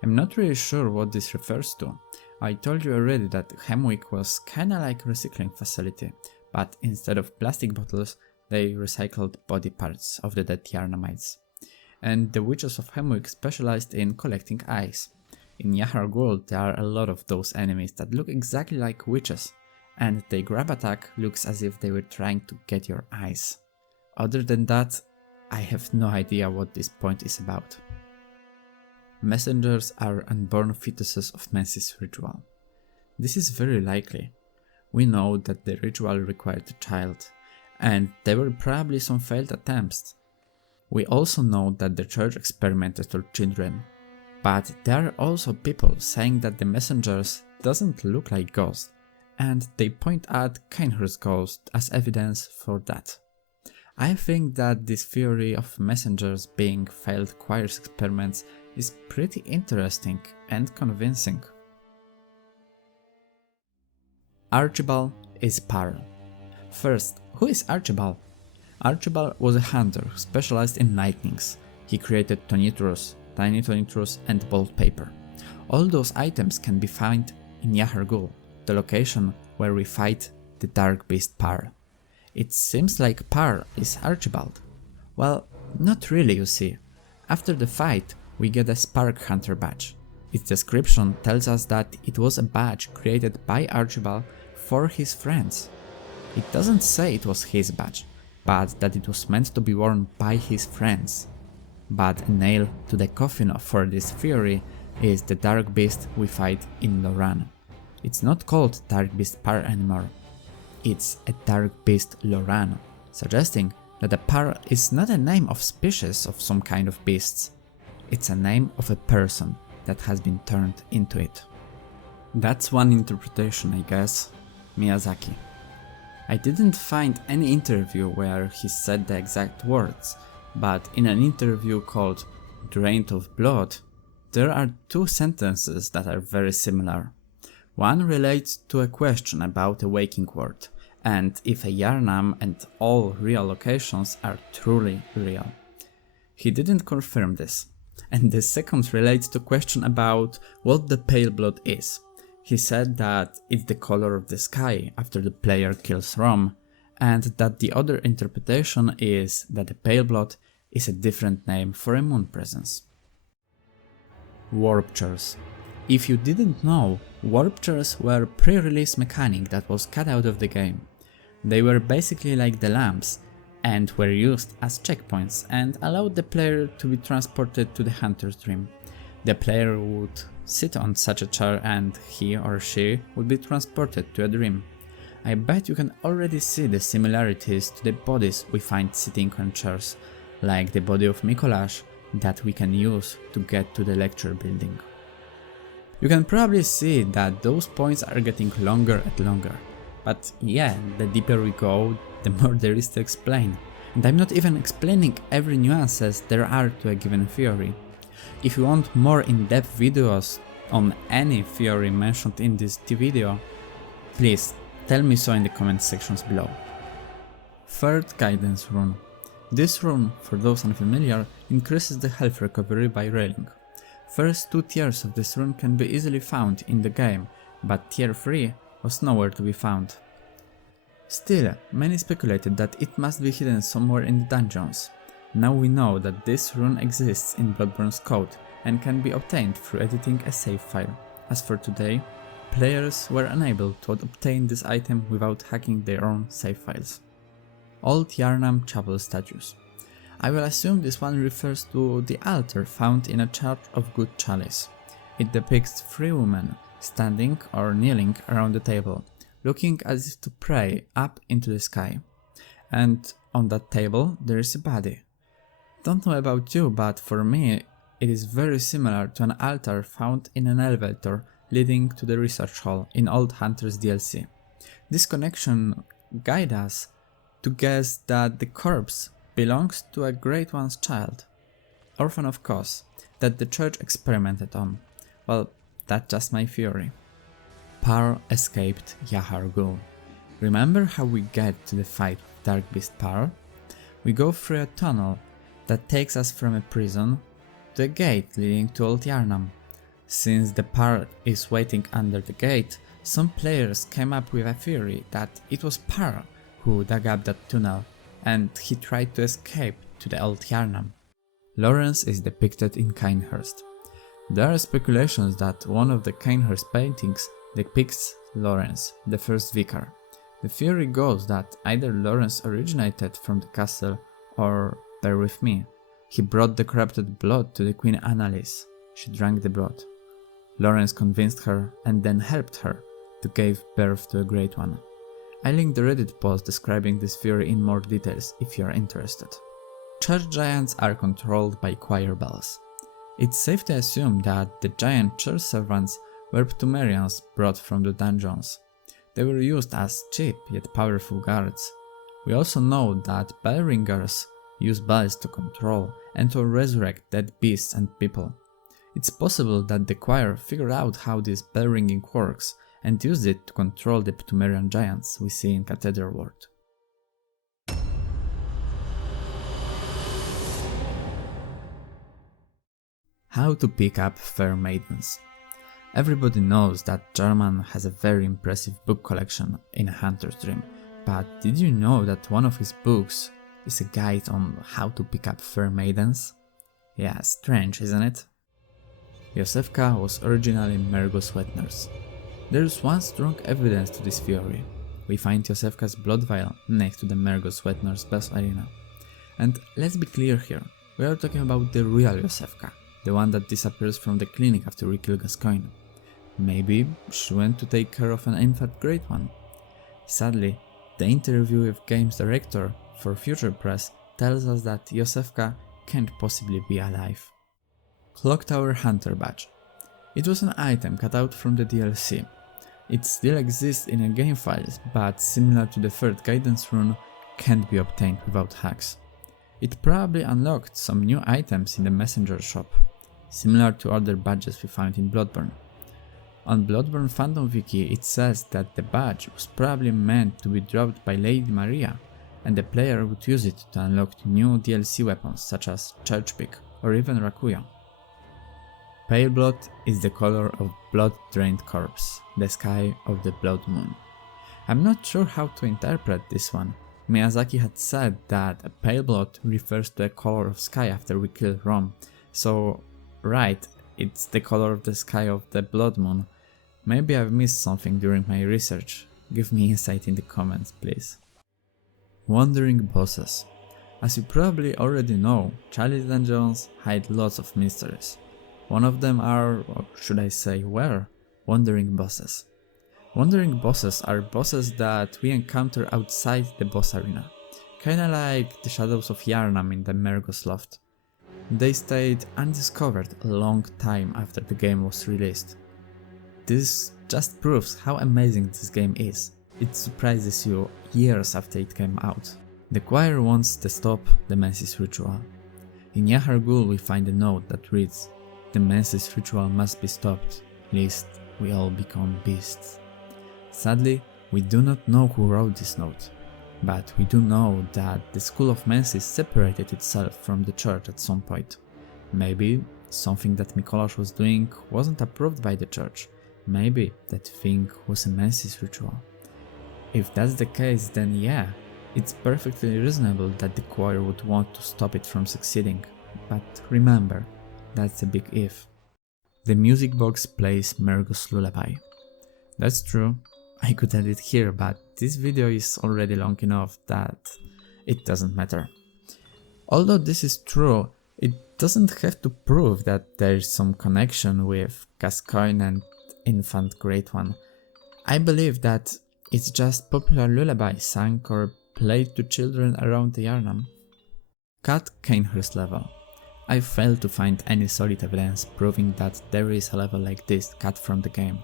I'm not really sure what this refers to. I told you already that Hemwick was kinda like a recycling facility, but instead of plastic bottles, they recycled body parts of the dead Yharnamites. And the witches of Hemwick specialized in collecting eyes. In Yahar Ghul there are a lot of those enemies that look exactly like witches, and their grab attack looks as if they were trying to get your eyes. Other than that, I have no idea what this point is about. Messengers are unborn fetuses of Mensis ritual. This is very likely. We know that the ritual required a child, and there were probably some failed attempts. We also know that the church experimented on children, but there are also people saying that the messengers doesn't look like ghosts, and they point at Cainhurst's ghost as evidence for that. I think that this theory of messengers being failed choir's experiments is pretty interesting and convincing. Archibald is Parl. First, who is Archibald? Archibald was a hunter specialized in lightnings. He created Tonitrus, Tiny Tonitrus and Bolt Paper. All those items can be found in Yahar Ghul, the location where we fight the Dark Beast Parl. It seems like Parl is Archibald. Well, not really, you see. After the fight, we get a Spark Hunter badge. Its description tells us that it was a badge created by Archibald for his friends. It doesn't say it was his badge, but that it was meant to be worn by his friends. But a nail to the coffin for this theory is the Dark Beast we fight in Loran. It's not called Dark Beast Parl anymore. It's a Dark Beast Loran, suggesting that the Parl is not a name of species of some kind of beasts. It's a name of a person that has been turned into it. That's one interpretation, I guess. Miyazaki. I didn't find any interview where he said the exact words, but in an interview called Drained of Blood, there are two sentences that are very similar. One relates to a question about a waking world, and if a Yharnam and all real locations are truly real. He didn't confirm this. and the second relates to question about what the pale blood is. He said that it's the color of the sky after the player kills Rom, and that the other interpretation is that the pale blood is a different name for a moon presence. Warp chairs. If you didn't know, warp chairs were a pre-release mechanic that was cut out of the game. They were basically like the lamps and were used as checkpoints and allowed the player to be transported to the hunter's dream. The player would sit on such a chair and he or she would be transported to a dream. I bet you can already see the similarities to the bodies we find sitting on chairs, like the body of Mikołaj that we can use to get to the lecture building. You can probably see that those points are getting longer and longer, but yeah, the deeper we go, the more there is to explain. And I'm not even explaining every nuances there are to a given theory. If you want more in-depth videos on any theory mentioned in this video, please tell me so in the comment sections below. Third guidance rune. This rune, for those unfamiliar, increases the health recovery by railing. First 2 tiers of this rune can be easily found in the game, but tier 3 was nowhere to be found. Still, many speculated that it must be hidden somewhere in the dungeons. Now we know that this rune exists in Bloodborne's code and can be obtained through editing a save file. As for today, players were unable to obtain this item without hacking their own save files. Old Yharnam Chapel statues. I will assume this one refers to the altar found in a Church of Good Chalice. It depicts 3 women standing or kneeling around the table, looking as if to pray up into the sky. And on that table there is a body. Don't know about you, but for me it is very similar to an altar found in an elevator leading to the research hall in Old Hunters DLC. This connection guides us to guess that the corpse belongs to a Great One's child, orphan of Kos, that the church experimented on. Well, that's just my theory. Parl escaped Yahar Ghul. Remember how we get to the fight with Dark Beast Parl? We go through a tunnel that takes us from a prison to a gate leading to Old Yharnam. Since the Parl is waiting under the gate, some players came up with a theory that it was Parl who dug up that tunnel and he tried to escape to the Old Yharnam. Lawrence is depicted in Cainhurst. There are speculations that one of the Cainhurst paintings depicts Lawrence, the first vicar. The theory goes that either Lawrence originated from the castle or, bear with me, he brought the corrupted blood to the Queen Annalise. She drank the blood. Lawrence convinced her and then helped her to give birth to a Great One. I linked the Reddit post describing this theory in more details if you are interested. Church giants are controlled by choir bells. It's safe to assume that the giant church servants were Pthumerians brought from the dungeons. They were used as cheap yet powerful guards. We also know that bell ringers use bells to control and to resurrect dead beasts and people. It's possible that the choir figured out how this bell ringing works and used it to control the Pthumerian giants we see in Cathedral World. How to pick up fair maidens. Everybody knows that German has a very impressive book collection in A Hunter's Dream, but did you know that one of his books is a guide on how to pick up fair maidens? Yeah, strange, isn't it? Josefka was originally Mergo's wet nurse. There is one strong evidence to this theory. We find Josefka's blood vial next to the Mergo's wet nurse boss arena. And let's be clear here, we are talking about the real Josefka, the one that disappears from the clinic after we kill Gascoigne. Maybe she went to take care of an infant Great One. Sadly, the interview with games director for Future Press tells us that Josefka can't possibly be alive. Clock Tower Hunter Badge. It was an item cut out from the DLC. It still exists in a game files, but similar to the third guidance rune, can't be obtained without hacks. It probably unlocked some new items in the messenger shop, similar to other badges we found in Bloodborne. On Bloodborne Fandom Wiki it says that the badge was probably meant to be dropped by Lady Maria, and the player would use it to unlock new DLC weapons such as Churchpick or even Rakuya. Pale blood is the color of blood-drained corpse, the sky of the blood moon. I'm not sure how to interpret this one. Miyazaki had said that a pale blood refers to a color of sky after we kill Rom, so right, it's the color of the sky of the blood moon. Maybe I've missed something during my research. Give me insight in the comments, please. Wandering bosses. As you probably already know, chalice dungeons hide lots of mysteries. One of them are, or should I say were, wandering bosses. Wandering bosses are bosses that we encounter outside the boss arena, kinda like the shadows of Yharnam in the Mergos Loft. They stayed undiscovered a long time after the game was released. This just proves how amazing this game is. It surprises you years after it came out. The choir wants to stop the Mensis ritual. In Yahar Ghul we find a note that reads, "The Mensis ritual must be stopped, lest we all become beasts." Sadly, we do not know who wrote this note, but we do know that the School of Mensis separated itself from the church at some point. Maybe something that Mikolas was doing wasn't approved by the church. Maybe that thing was a Mensis ritual. If that's the case, then yeah, it's perfectly reasonable that the choir would want to stop it from succeeding. But remember, that's a big if. The music box plays Mergos Lullaby. That's true, I could end it here, but this video is already long enough that it doesn't matter. Although this is true, it doesn't have to prove that there is some connection with Gascoigne and Infant Great One. I believe that it's just popular lullaby sung or played to children around the Yharnam. Cat Cainhurst level. I failed to find any solid evidence proving that there is a level like this cut from the game.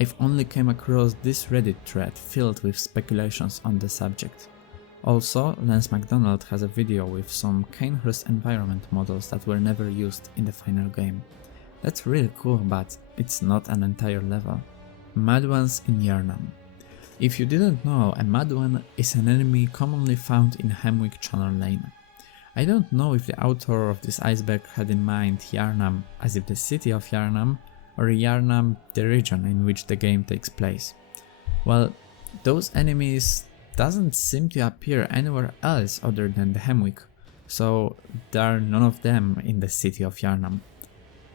I've only came across this Reddit thread filled with speculations on the subject. Also, Lance McDonald has a video with some Cainhurst environment models that were never used in the final game. That's really cool, but it's not an entire level. Mad Ones in Yharnam. If you didn't know, a Mad One is an enemy commonly found in Hemwick Channel Lane. I don't know if the author of this iceberg had in mind Yharnam as if the city of Yharnam, or Yharnam the region in which the game takes place. Well, those enemies doesn't seem to appear anywhere else other than the Hemwick, so there are none of them in the city of Yharnam.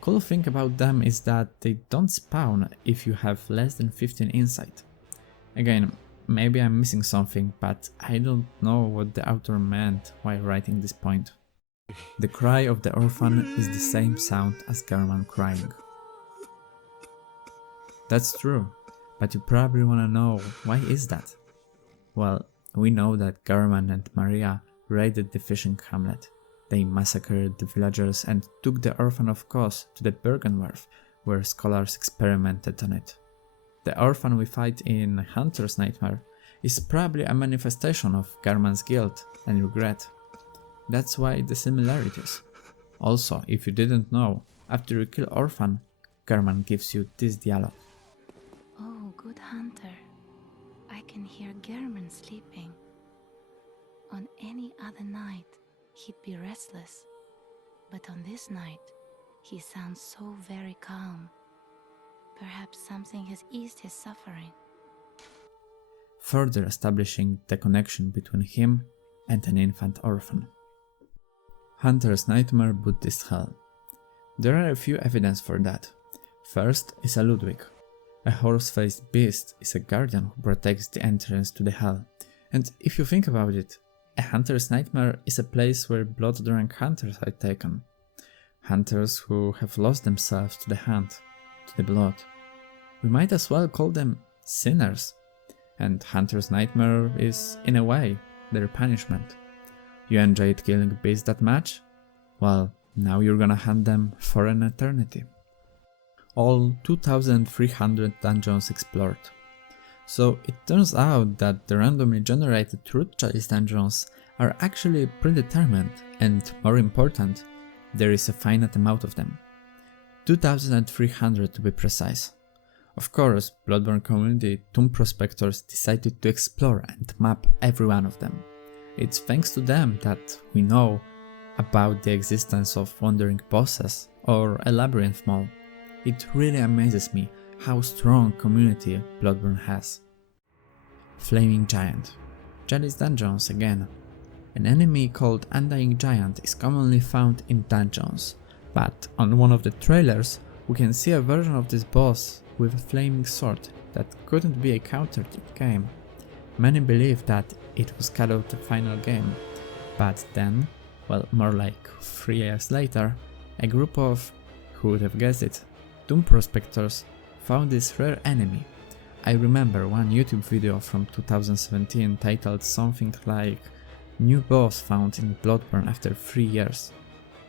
Cool thing about them is that they don't spawn if you have less than 15 insight. Again, maybe I'm missing something, but I don't know what the author meant while writing this point. The cry of the orphan is the same sound as Garman crying. That's true, but you probably wanna know why is that? Well, we know that Garman and Maria raided the fishing hamlet. They massacred the villagers and took the orphan of Kos to the Bergenwerf, where scholars experimented on it. The orphan we fight in Hunter's Nightmare is probably a manifestation of Garman's guilt and regret. That's why the similarities. Also, if you didn't know, after you kill Orphan, Garman gives you this dialogue. Oh, good hunter. I can hear German sleeping. On any other night, he'd be restless. But on this night, he sounds so very calm. Perhaps something has eased his suffering. Further establishing the connection between him and an infant orphan. Hunter's Nightmare Buddhist Hell. There are a few evidence for that. First is a Ludwig. A horse-faced beast is a guardian who protects the entrance to the hell. And if you think about it, a Hunter's Nightmare is a place where blood-drunk hunters are taken. Hunters who have lost themselves to the hunt, to the blood. We might as well call them sinners. And Hunter's Nightmare is, in a way, their punishment. You enjoyed killing beasts that much? Well, now you're gonna hunt them for an eternity. All 2300 dungeons explored. So it turns out that the randomly generated Root Chalice dungeons are actually predetermined, and more important, there is a finite amount of them. 2300 to be precise. Of course, Bloodborne community Tomb Prospectors decided to explore and map every one of them. It's thanks to them that we know about the existence of wandering bosses or a labyrinth mole. it really amazes me how strong community Bloodborne has. Flaming Giant. Chalice Dungeons again. An enemy called Undying Giant is commonly found in dungeons, but on one of the trailers we can see a version of this boss with a flaming sword that couldn't be encountered in game. Many believe that it was cut out the final game, but then, well, more like 3 years later, a group of, who would have guessed it, Doom prospectors found this rare enemy. I remember one YouTube video from 2017 titled something like "New boss found in Bloodborne after 3 years".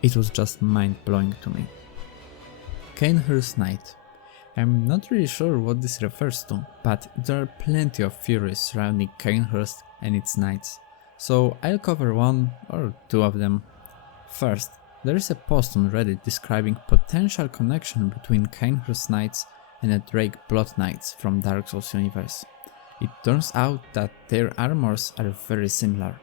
It was just mind-blowing to me. Cainhurst Knight. I'm not really sure what this refers to, but there are plenty of theories surrounding Cainhurst and its knights, so I'll cover 1 or 2 of them. First, there is a post on Reddit describing potential connection between Cainhurst Knights and the Drake Blood Knights from Dark Souls universe. It turns out that their armors are very similar.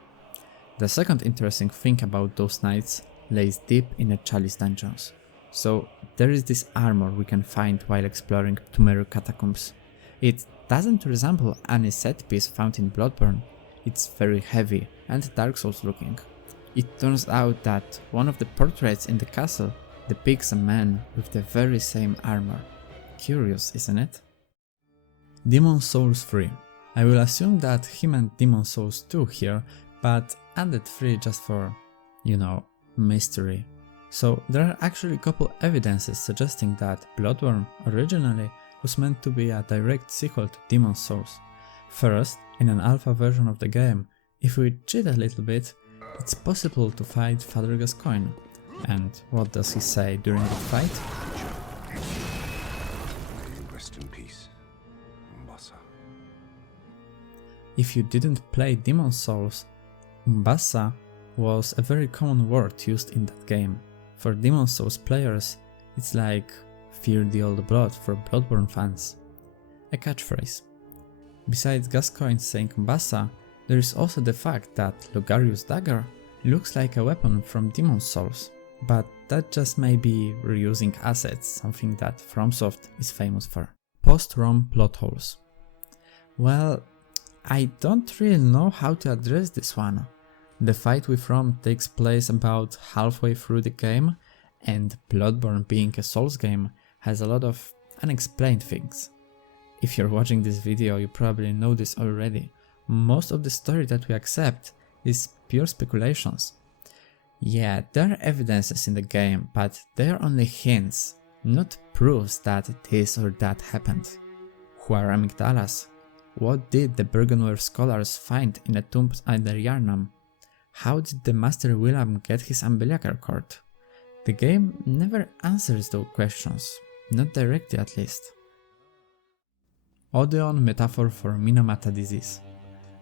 The second interesting thing about those knights lays deep in the Chalice dungeons. So there is this armor we can find while exploring Tumeru catacombs. It doesn't resemble any set piece found in Bloodborne. It's very heavy and Dark Souls looking. It turns out that one of the portraits in the castle depicts a man with the very same armor. Curious, isn't it? Demon Souls 3. I will assume that he meant Demon Souls 2 here, but added 3 just for, you know, mystery. So there are actually a couple evidences suggesting that Bloodborne originally was meant to be a direct sequel to Demon Souls. First, in an alpha version of the game, if we cheat a little bit, it's possible to fight Father Gascoigne. And what does he say during the fight? Rest in peace, Umbasa. If you didn't play Demon Souls, Umbasa was a very common word used in that game. For Demon Souls players, it's like "fear the old blood" for Bloodborne fans. A catchphrase. Besides Gascoigne saying Umbasa, there is also the fact that Logarius' dagger looks like a weapon from Demon Souls, but that just may be reusing assets, something that FromSoft is famous for. Post-ROM plot holes. Well, I don't really know how to address this one. The fight with Rom takes place about halfway through the game, and Bloodborne being a Souls game has a lot of unexplained things. If you're watching this video, you probably know this already. Most of the story that we accept is pure speculations. Yeah, there are evidences in the game, but they are only hints, not proofs that this or that happened. Who are amygdalas? What did the Burgenwer scholars find in the tombs under Yarnam? How did the Master William get his umbilical cord? The game never answers those questions, not directly at least. Odeon metaphor for Minamata disease.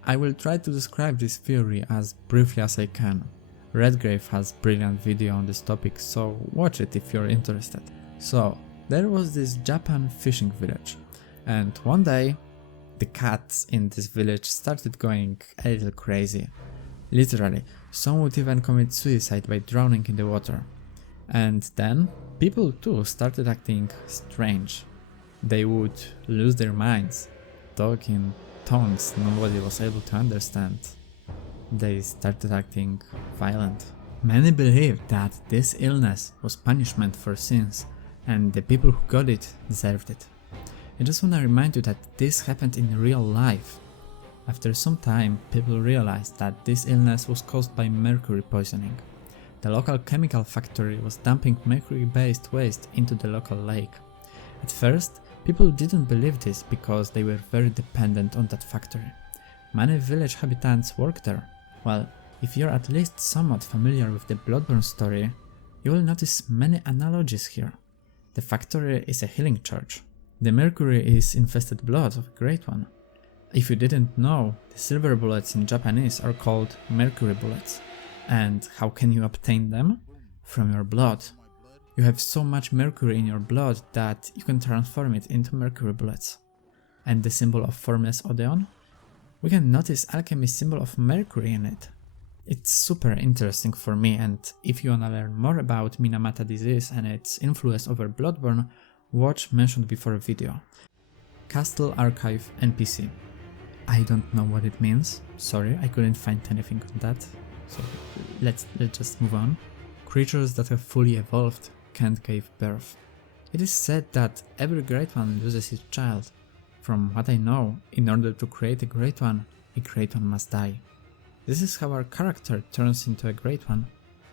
I will try to describe this theory as briefly as I can. Redgrave has brilliant video on this topic, so watch it if you're interested. So, there was this Japan fishing village, and one day, the cats in this village started going a little crazy. Literally, some would even commit suicide by drowning in the water. And then, people too started acting strange. They would lose their minds, talk in tongues nobody was able to understand. They started acting violent. Many believed that this illness was punishment for sins, and the people who got it deserved it. I just want to remind you that this happened in real life. After some time, people realized that this illness was caused by mercury poisoning. The local chemical factory was dumping mercury-based waste into the local lake. At first, people didn't believe this because they were very dependent on that factory. Many village inhabitants work there. Well, if you're at least somewhat familiar with the Bloodborne story, you will notice many analogies here. The factory is a healing church. The mercury is infested blood of a great one. If you didn't know, the silver bullets in Japanese are called mercury bullets. And how can you obtain them? From your blood. You have so much mercury in your blood that you can transform it into mercury bullets. And the symbol of formless Odeon? We can notice alchemy's symbol of mercury in it. It's super interesting for me, and if you wanna learn more about Minamata disease and its influence over Bloodborne, watch mentioned before video. Castle Archive NPC. I don't know what it means, sorry, I couldn't find anything on that, so let's just move on. Creatures that have fully evolved can't give birth. It is said that every Great One loses his child. From what I know, in order to create a Great One must die. This is how our character turns into a Great One.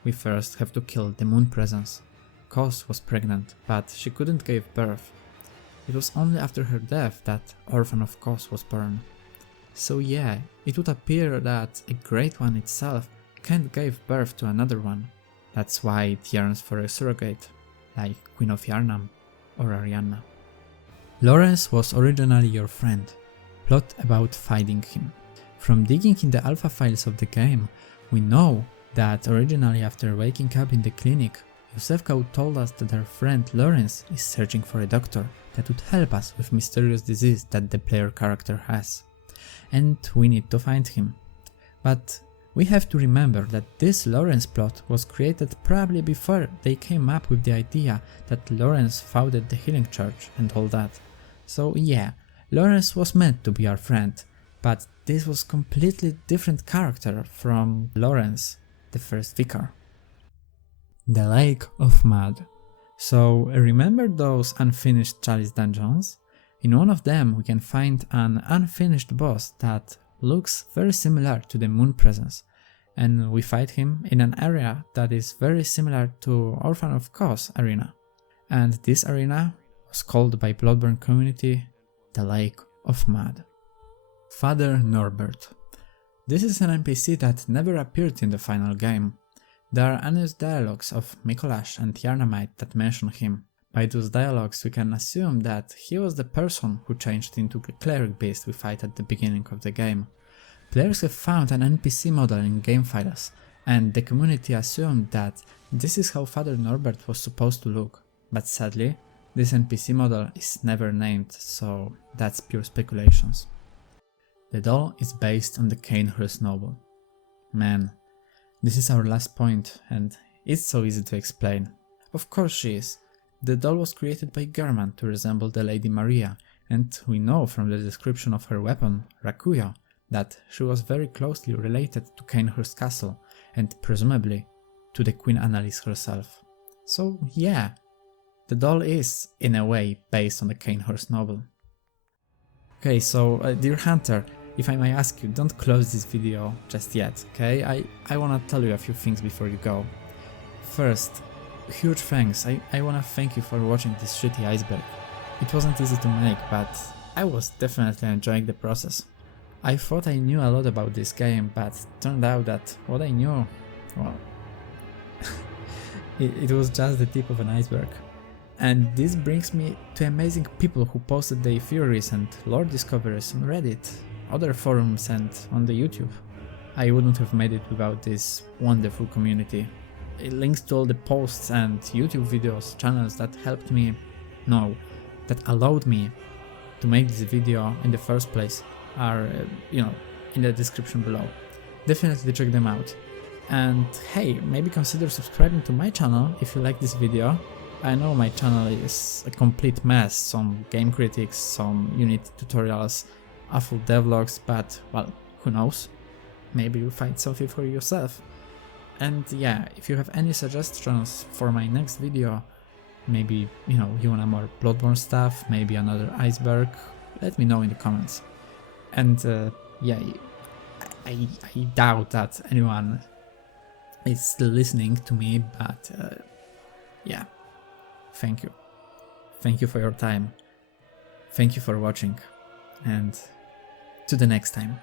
We first have to kill the Moon Presence. Kos was pregnant, but she couldn't give birth. It was only after her death that Orphan of Kos was born. So yeah, it would appear that a Great One itself can't give birth to another one. That's why it yearns for a surrogate, like Queen of Yarnam or Arianna. Lawrence was originally your friend. Plot about finding him. From digging in the alpha files of the game, we know that originally after waking up in the clinic, Yusefka told us that our friend Lawrence is searching for a doctor that would help us with mysterious disease that the player character has. And we need to find him. But we have to remember that this Lawrence plot was created probably before they came up with the idea that Lawrence founded the Healing Church and all that. So yeah, Lawrence was meant to be our friend, but this was completely different character from Lawrence, the first vicar. The Lake of Mud. So remember those unfinished Chalice dungeons? In one of them we can find an unfinished boss that looks very similar to the Moon Presence, and we fight him in an area that is very similar to Orphan of Kos arena. And this arena was called by Bloodborne community the Lake of Mud. Father Norbert. This is an NPC that never appeared in the final game. There are unused dialogues of Mikolash and Yarnamite that mention him. By those dialogues we can assume that he was the person who changed into the cleric beast we fight at the beginning of the game. Players have found an NPC model in game files, and the community assumed that this is how Father Norbert was supposed to look, but sadly this NPC model is never named, so that's pure speculations. The doll is based on the Canehurst noble. Man, this is our last point, and it's so easy to explain. Of course she is. The doll was created by German to resemble the Lady Maria, and we know from the description of her weapon, Rakuya, that she was very closely related to Canehurst Castle, and presumably to the Queen Annalise herself. So yeah, the doll is, in a way, based on the Canehurst noble. Okay, so dear Hunter, if I may ask you, don't close this video just yet, okay? I wanna tell you a few things before you go. First, huge thanks, I wanna thank you for watching this shitty iceberg. It wasn't easy to make, but I was definitely enjoying the process. I thought I knew a lot about this game, but turned out that what I knew, well, it was just the tip of an iceberg. And this brings me to amazing people who posted their theories and lore discoveries on Reddit, other forums and on the YouTube. I wouldn't have made it without this wonderful community. Links to all the posts and YouTube videos, channels that helped me, that allowed me to make this video in the first place are, in the description below. Definitely check them out. And hey, maybe consider subscribing to my channel if you like this video. I know my channel is a complete mess, some game critics, some Unity tutorials, awful devlogs, but well, who knows? Maybe you'll find something for yourself. And yeah, if you have any suggestions for my next video, maybe, you want more Bloodborne stuff, maybe another iceberg, let me know in the comments. And yeah, I doubt that anyone is still listening to me, but yeah, thank you. Thank you for your time. Thank you for watching, and to the next time.